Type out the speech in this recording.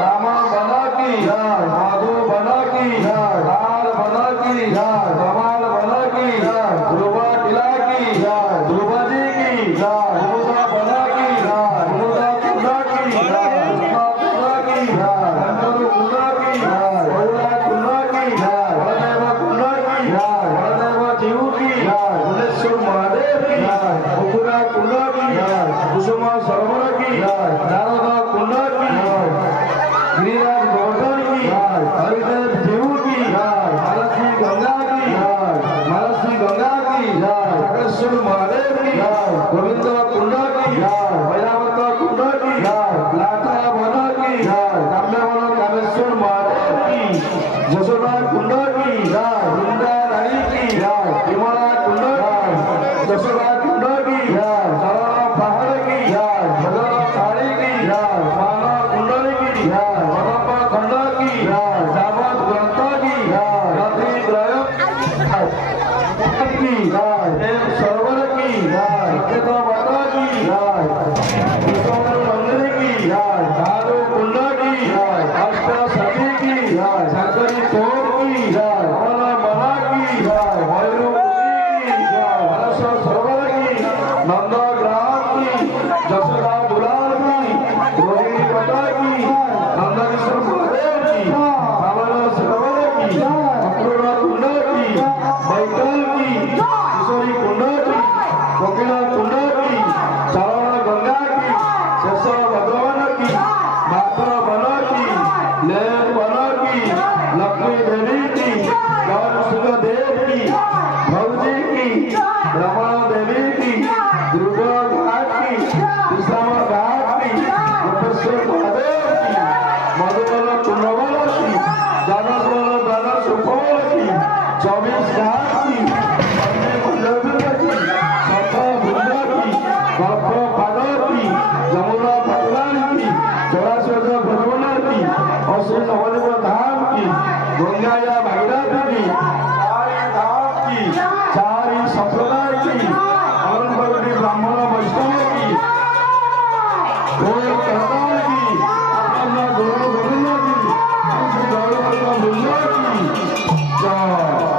रामा बना की जय, माधो बना की जय, लाल बना की जय, कमाल बना की जय, ध्रुवा टिला की जय, ध्रुवा जी की जय, मुदा बना की जय, मुदा कुंडा की जय, कृष्णा कुंडा की जय, कंचन कुंडा की जय, वरुणा कुंडा की जय, बलदेव कुंडा की जय, बलदेव जीव की जय, भुवनेश्वर महादेव की जय, मुकुरा कुंडा की जय, कुसुमा सरोवर की जय, नारदा कुंडा की जय, गिरिराज गोवर्धन की जय, हरिदेव जीव की जय, महालक्ष्मी गंगा की जय, महालक्ष्मी गंगा की जय, नागेश्वर महादेव की जय, गोविंद कुंडा की जय, वैरावत कुंडा की जय, लाटा बना की जय, काम्यवन कामेश्वर महादेव की, जसोदा कुंडा की जय, वृंदा रानी की जय, विमला कुंडा की जसोदा कुंडा की जय, सरला पहाड़ की जय, भगवा काली की जय, माला कुंडली की जय, वदंबा खंडा की जय, जाबत ग्रंथ की जय, रात्रि ग्रह की जय, देव सरोवर की जय, सत्यता माता की जय, विश्वनाथ मंदिर की जय, दारू कुंडा की जय, अष्ट सती की जय, शंकरी तोर की जय, अमला मना की जय, भैरव की जय, मनस सरोवर की, नंदा ग्राम की, जसोदा दुलार की, रोहिणी माता की, नंदकिशोर महादेव की, रावण सरोवर की, अक्रूरा कुंडा की, बैतल की, किशोरी कुंडा की, कोकिला कुंडा की, श्रावण गंगा की, शेष भद्रवन की, माथुर बना की, लेन बना की, लक्ष्मी देवी की, गौर सुख देव की, भौजी की, रमण देवी की, दुर्गा घाट की, विश्राम घाट की, गोपेश्वर महादेव की, मधुबन कुंडवल की, जानसवन दानस उपवन की, 24 घाट की, पन्ने मंडल की, सफा वृंदा की, कल्प पादर की, जमुना पटवानी की, जोराश्वत भगवान की, और श्री नवदेव धाम की, गंगाया